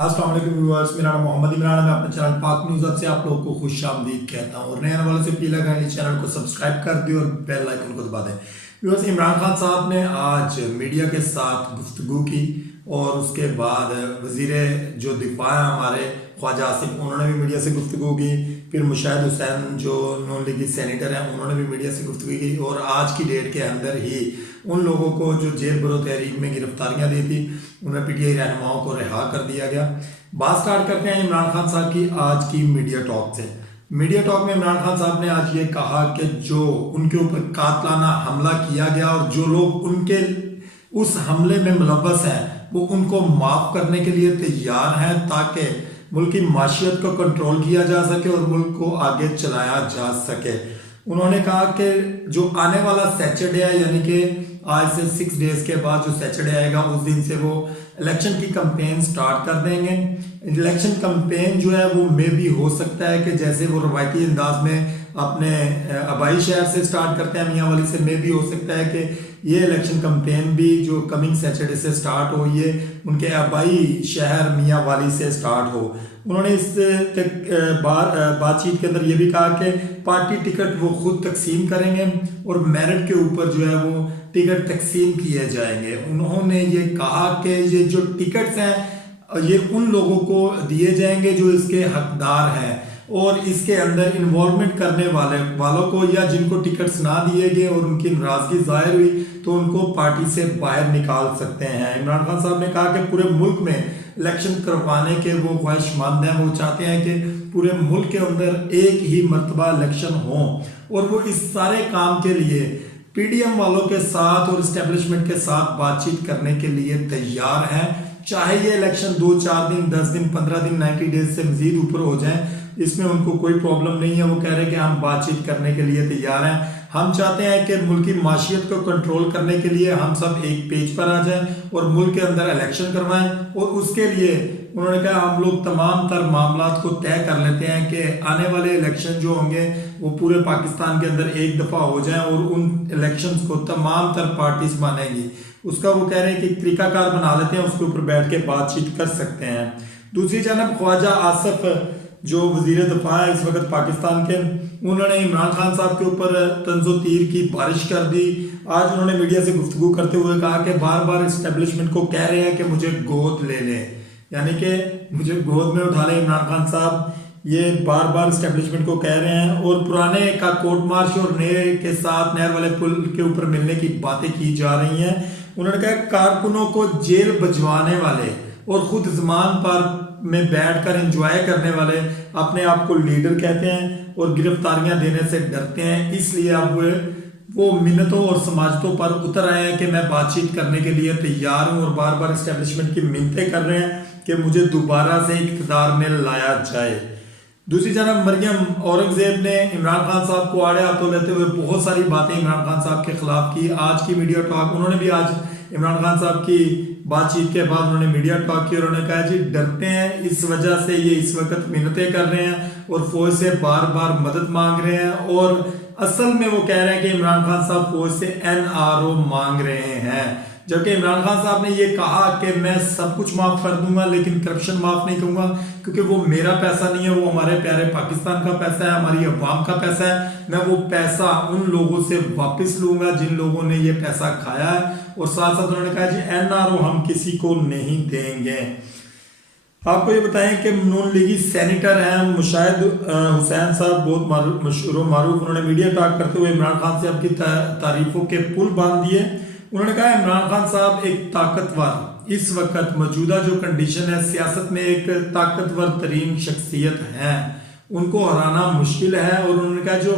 अस्सलाम वालेकुम व्यूअर्स, मेरा नाम मोहम्मद इमरान है। मैं अपने चैनल पाक न्यूज़ हब से आप लोगों को खुश आमदीद कहता हूँ और नए आने वालों से अपील है कि चैनल को सब्सक्राइब कर दें और बेल आइकन को दबा दें। व्यूअर्स, इमरान खान साहब ने आज मीडिया के साथ गुफ्तगू की और उसके बाद वज़ीर जो दिफा है हमारे ख्वाजा आसिफ, उन्होंने भी मीडिया से गुफ्तगू की। फिर मुशाहिद हुसैन जो नून लीगी सेनेटर हैं, उन्होंने भी मीडिया से गुफ्तगू की और आज की डेट के अंदर ही उन लोगों को जो जेल बरो तहरीक में गिरफ्तारियां दी थी उनमें पीटीआई रहनुमाओं को रिहा कर दिया गया। बात स्टार्ट करते हैं इमरान खान साहब की आज की मीडिया टॉक से। मीडिया टॉक में इमरान खान साहब ने आज ये कहा कि जो उनके ऊपर कातलाना हमला किया गया और जो लोग उनके उस हमले में मुलव्वस हैं वो उनको माफ़ करने के लिए तैयार हैं ताकि मुल्क की माशियत को कंट्रोल किया जा सके और मुल्क को आगे चलाया जा सके। उन्होंने कहा कि जो आने वाला सैटरडे है, यानी कि आज से 6 डेज के बाद जो सैटरडे आएगा उस दिन से वो इलेक्शन की कंपेन स्टार्ट कर देंगे। इलेक्शन कंपेन जो है वो मे भी हो सकता है कि जैसे वो रवायती अंदाज में अपने आबाई शहर से स्टार्ट करते हैं मियाँ वाली से, मे भी हो सकता है कि ये इलेक्शन कंपेन भी जो कमिंग सैटरडे से स्टार्ट हो ये उनके आबाई शहर मियाँ वाली से स्टार्ट हो। उन्होंने इस बातचीत के अंदर ये भी कहा कि पार्टी टिकट वो खुद तकसीम करेंगे और मेरिट के ऊपर जो है वो टिकट तकसीम किए जाएंगे। उन्होंने ये कहा कि ये जो टिकट्स हैं ये उन लोगों को दिए जाएंगे जो इसके हकदार हैं और इसके अंदर इन्वॉल्वमेंट करने वालों को या जिनको टिकट्स ना दिए गए और उनकी नाराजगी जाहिर हुई तो उनको पार्टी से बाहर निकाल सकते हैं। इमरान खान साहब ने कहा कि पूरे मुल्क में इलेक्शन करवाने के वो ख्वाहिशमंद हैं, वो चाहते हैं कि पूरे मुल्क के अंदर एक ही मरतबा इलेक्शन हो और वो इस सारे काम के लिए पीडीएम वालों के साथ और इस्टेब्लिशमेंट के साथ बातचीत करने के लिए तैयार हैं। चाहे ये इलेक्शन 2-4 दिन, 10 दिन, 15 दिन, 90 डेज से मजीद ऊपर हो जाएं, इसमें उनको कोई प्रॉब्लम नहीं है। वो कह रहे हैं कि हम बातचीत करने के लिए तैयार हैं। हम चाहते हैं कि मुल्क की माशियत को कंट्रोल करने के लिए हम सब एक पेज पर आ जाएं और मुल्क के अंदर इलेक्शन करवाएं और उसके लिए उन्होंने कहा हम लोग तमाम तर मामलात को तय कर लेते हैं कि आने वाले इलेक्शन जो होंगे वो पूरे पाकिस्तान के अंदर एक दफ़ा हो जाएं और उन इलेक्शंस को तमाम तर पार्टीज मानेंगी। उसका वो कह रहे हैं कि तरीकाकार बना लेते हैं, उसके ऊपर बैठ के बातचीत कर सकते हैं। दूसरी जानब ख्वाजा आसिफ जो वजीर दफा है इस वक्त पाकिस्तान के, उन्होंने इमरान खान साहब के ऊपर तंजो तीर की बारिश कर दी। आज उन्होंने मीडिया से गुफ्तगू करते हुए कहा कि बार बार इस्टेब्लिशमेंट को कह रहे हैं कि मुझे गोद ले लें, यानी कि मुझे गोद में उठा लें। इमरान खान साहब ये बार बार इस्टेब्लिशमेंट को कह रहे हैं और पुराने का कोर्ट मार्च और नए के साथ नहर वाले पुल के ऊपर मिलने की बातें की जा रही हैं। उन्होंने कहा कारकुनों को जेल भिजवाने वाले और खुद जमान पर में बैठकर एंजॉय करने वाले अपने आप को लीडर कहते हैं और गिरफ्तारियां देने से डरते हैं, इसलिए अब वो मिन्नतों और समाजतों पर उतर आए हैं कि मैं बातचीत करने के लिए तैयार हूं और बार बार इस्टेब्लिशमेंट की मिन्नतें कर रहे हैं कि मुझे दोबारा से इक़्तिदार में लाया जाए। दूसरी जानब मरियम औरंगजेब ने इमरान खान साहब को आड़े हाथों लेते हुए बहुत सारी बातें इमरान खान साहब के खिलाफ की। आज की मीडिया टॉक उन्होंने भी आज इमरान खान साहब की बातचीत के बाद उन्होंने मीडिया टॉक की और उन्होंने कहा जी डरते हैं, इस वजह से ये इस वक्त मिन्नतें कर रहे हैं और फौज से बार बार मदद मांग रहे हैं और असल में वो कह रहे हैं कि इमरान खान साहब फौज से एनआरओ मांग रहे हैं। जबकि इमरान खान साहब ने ये कहा कि मैं सब कुछ माफ कर दूंगा लेकिन करप्शन माफ नहीं करूंगा क्योंकि वो मेरा पैसा नहीं है, वो हमारे प्यारे पाकिस्तान का पैसा है, हमारी अवाम का पैसा है। मैं वो पैसा उन लोगों से वापस लूंगा जिन लोगों ने ये पैसा खाया है और साथ साथ उन्होंने कहा जी एनआरओ हम किसी को नहीं देंगे। आपको ये बताएं कि नून लीगी सेनेटर हैं मुशाहिद हुसैन साहब, बहुत मशहूर मारूफ, उन्होंने मीडिया टॉक करते हुए इमरान खान साहब की तारीफों के पुल बांध दिए। उन्होंने कहा इमरान खान साहब एक ताकतवर, इस वक्त मौजूदा जो कंडीशन है सियासत में एक ताकतवर तरीन शख्सियत हैं, उनको हराना मुश्किल है। और उन्होंने कहा जो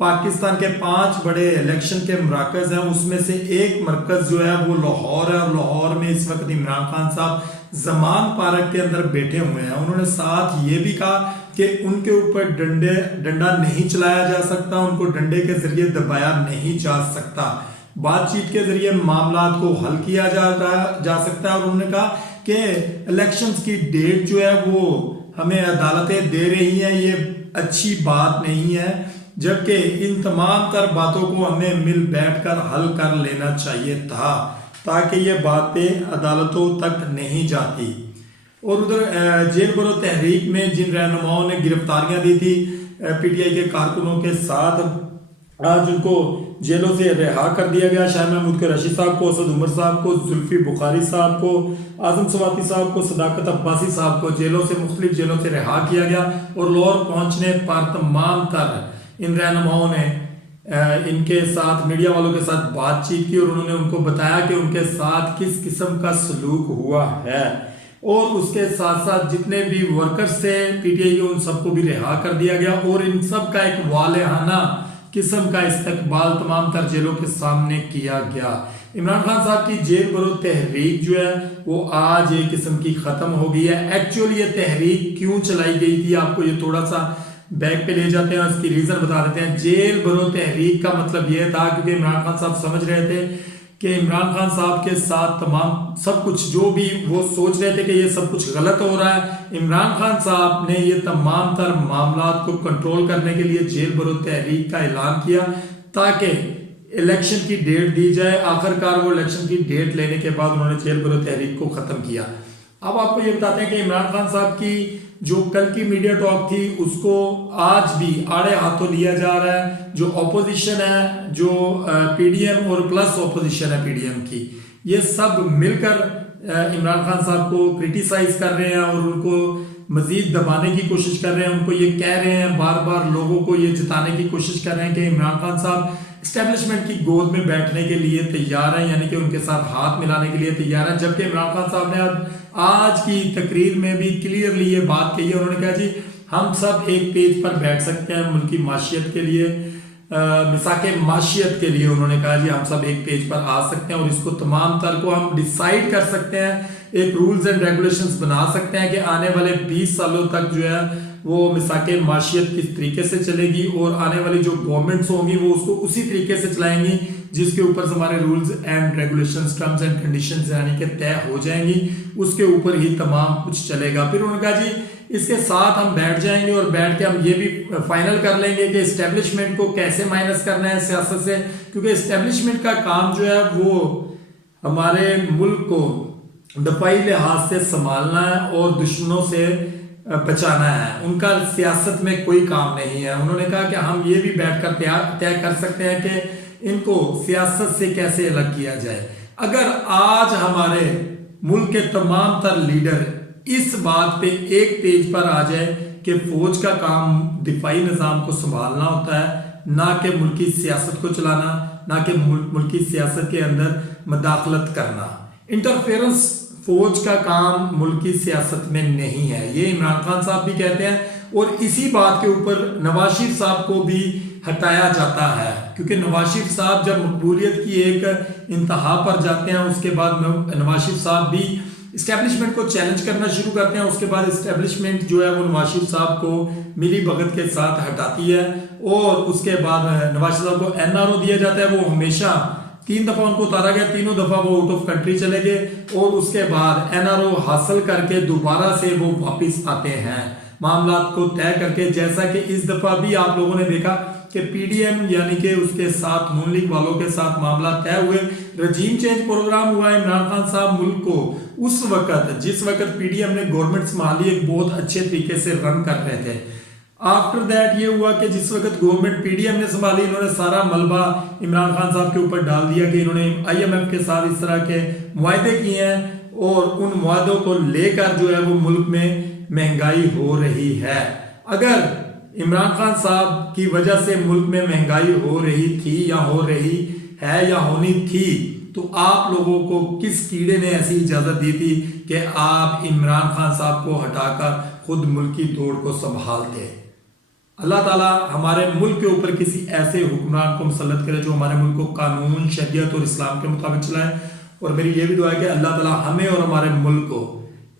पाकिस्तान के 5 बड़े इलेक्शन के मराकज हैं उसमें से एक मरकज जो है वो लाहौर है और लाहौर में इस वक्त इमरान खान साहब जमान पार्क के अंदर बैठे हुए हैं। उन्होंने साथ ये भी कहा कि उनके ऊपर डंडा नहीं चलाया जा सकता, उनको डंडे के जरिए दबाया नहीं जा सकता, बातचीत के जरिए मामलात को हल किया जा सकता है। और उन्होंने कहा कि इलेक्शंस की डेट जो है वो हमें अदालतें दे रही हैं, ये अच्छी बात नहीं है, जबकि इन तमाम तर बातों को हमें मिल बैठकर हल कर लेना चाहिए था ताकि ये बातें अदालतों तक नहीं जाती। اور ادھر जेल बरो तहरीक में जिन रहनुमाओं ने गिरफ्तारियां दी थी पीटीआई के कारकुनों के साथ, आज उनको जेलों से रिहा कर दिया गया। शाह महमूद के रशीद साहब को, असद उमर साहब को, जुल्फी बुखारी साहब को, आजम सवाती साहब को, सदाकत अब्बासी साहब को जेलों से, मुख्तलिफ जेलों से रिहा किया गया। और लाहौर पहुंचने पर तमाम तर इन रहनुमाओं ने इनके साथ, मीडिया वालों के साथ बातचीत की और उन्होंने उनको बताया कि उनके साथ किस किस्म का सलूक हुआ है। और उसके साथ साथ जितने भी वर्कर्स थे पीटीआई के, उन सबको भी रिहा कर दिया गया। और इन सब का एक वालेहाना किस्म का इस्तकबाल तमाम तर जेलों के सामने किया गया। इमरान खान साहब की जेल बरो तहरीक जो है वो आज एक किस्म की ख़त्म हो गई है। एक्चुअली ये तहरीक क्यों चलाई गई थी, आपको ये थोड़ा सा बैक पे ले जाते हैं और इसकी रीज़न बता देते हैं। जेल बरो तहरीक का मतलब ये था क्योंकि इमरान खान साहब समझ रहे थे कि इमरान खान साहब के साथ तमाम सब कुछ जो भी वो सोच रहे थे कि ये सब कुछ गलत हो रहा है। इमरान खान साहब ने ये तमाम तर मामलात को कंट्रोल करने के लिए जेल बरो तहरीक का ऐलान किया ताकि इलेक्शन की डेट दी जाए। आखिरकार वो इलेक्शन की डेट लेने के बाद उन्होंने जेल बरो तहरीक को ख़त्म किया। अब आपको ये बताते हैं कि इमरान खान साहब की जो कल की मीडिया टॉक थी उसको आज भी आड़े हाथों लिया जा रहा है। जो अपोजिशन है, जो पीडीएम और प्लस अपोजिशन है पीडीएम की, ये सब मिलकर इमरान खान साहब को क्रिटिसाइज कर रहे हैं और उनको मजीद दबाने की कोशिश कर रहे हैं। उनको ये कह रहे हैं, बार बार लोगों को ये जताने की कोशिश कर रहे हैं कि इमरान खान साहब इस्टेब्लिशमेंट की गोद में बैठने के लिए तैयार हैं, यानी कि उनके साथ हाथ मिलाने के लिए तैयार हैं। जबकि इमरान खान साहब ने आज की तकरीर में भी क्लियरली ये बात कही है। उन्होंने कहा जी हम सब एक पेज पर बैठ सकते हैं मुल्क की माशियत के लिए, मिसाके माशियत के लिए। उन्होंने कहा जी हम सब एक पेज पर आ सकते हैं और इसको तमाम तर को हम डिसाइड कर सकते हैं, एक रूल्स एंड रेगुलेशंस बना सकते हैं कि आने वाले 20 सालों तक जो है वो मिसाके माशियत किस तरीके से चलेगी और आने वाली जो गवर्नमेंट्स होंगी वो उसको उसी तरीके से चलाएंगी जिसके ऊपर हमारे rules and regulations, terms and conditions यानी कि तय हो जाएंगी, उसके ऊपर ही तमाम कुछ चलेगा। फिर उन्होंने कहा जी इसके साथ हम बैठ जाएंगे और बैठ के हम ये भी फाइनल कर लेंगे कि इस्टेब्लिशमेंट को कैसे माइनस करना है सियासत से, क्योंकि इस्टेब्लिशमेंट का काम जो है वो हमारे मुल्क को दफाई लिहाज से संभालना है और दुश्मनों से बचाना है। उनका सियासत में कोई काम नहीं है। उन्होंने कहा कि हम ये भी बैठकर तय कर सकते हैं कि इनको सियासत से कैसे अलग किया जाए। अगर आज हमारे मुल्क के तमाम तर लीडर इस बात पे एक पेज पर आ जाए कि फौज का काम दिफाई निज़ाम को संभालना होता है, ना कि मुल्की सियासत को चलाना, ना कि मुल्की सियासत के अंदर मदाखलत करना। इंटरफेरेंस फौज का काम मुल्की सियासत में नहीं है, ये इमरान खान साहब भी कहते हैं। और इसी बात के ऊपर नवाज शरीफ साहब को भी हटाया जाता है, क्योंकि नवाज शरीफ साहब जब मकबूलियत की एक इंतहा पर जाते हैं उसके बाद नवाज शरीफ साहब भी इस्टेब्लिशमेंट को चैलेंज करना शुरू करते हैं। उसके बाद इस्टेब्लिशमेंट जो है वो नवाज शरीफ साहब को मिली भगत के साथ हटाती है और उसके बाद नवाज शरीफ साहब को एनआरओ दिया जाता है। वो हमेशा 3 दफा उनको उतारा गया, तीनों दफा वो आउट ऑफ कंट्री चले गए और उसके बाद एनआरओ हासिल करके दोबारा से वो वापस आते हैं मामला को तय करके। जैसा कि इस दफा भी आप लोगों ने देखा कि पीडीएम यानी कि उसके साथ नून लीग वालों के साथ मामला तय हुए, रजीम चेंज प्रोग्राम हुआ। इमरान खान साहब मुल्क को उस वक्त जिस वक्त पीडीएम ने गवर्नमेंट संभाली एक बहुत अच्छे तरीके से रन कर रहे थे। आफ्टर दैट ये हुआ कि जिस वक्त गवर्नमेंट पीडीएम ने संभाली इन्होंने सारा मलबा इमरान खान साहब के ऊपर डाल दिया कि इन्होंने आईएमएफ के साथ इस तरह के मुआहदे किए हैं और उन मुआहदों को लेकर जो है वो मुल्क में महंगाई हो रही है। अगर इमरान खान साहब की वजह से मुल्क में महंगाई हो रही थी या हो रही है या होनी थी तो आप लोगों को किस कीड़े ने ऐसी इजाजत दी थी कि आप इमरान खान साहब को हटाकर खुद मुल्क की दौड़ को संभालते। अल्लाह ताला हमारे मुल्क के ऊपर किसी ऐसे हुक्मरान को मुसल्लत करे जो हमारे मुल्क को कानून, शरीयत और इस्लाम के मुताबिक चलाए। और मेरी ये भी दुआ है कि अल्लाह ताला हमें और हमारे मुल्क को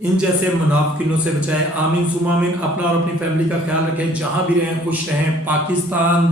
इन जैसे मुनाफिकीनों से बचाए। आमीन सुमा आमीन। अपना और अपनी फैमिली का ख्याल रखें, जहां भी रहें खुश रहें। पाकिस्तान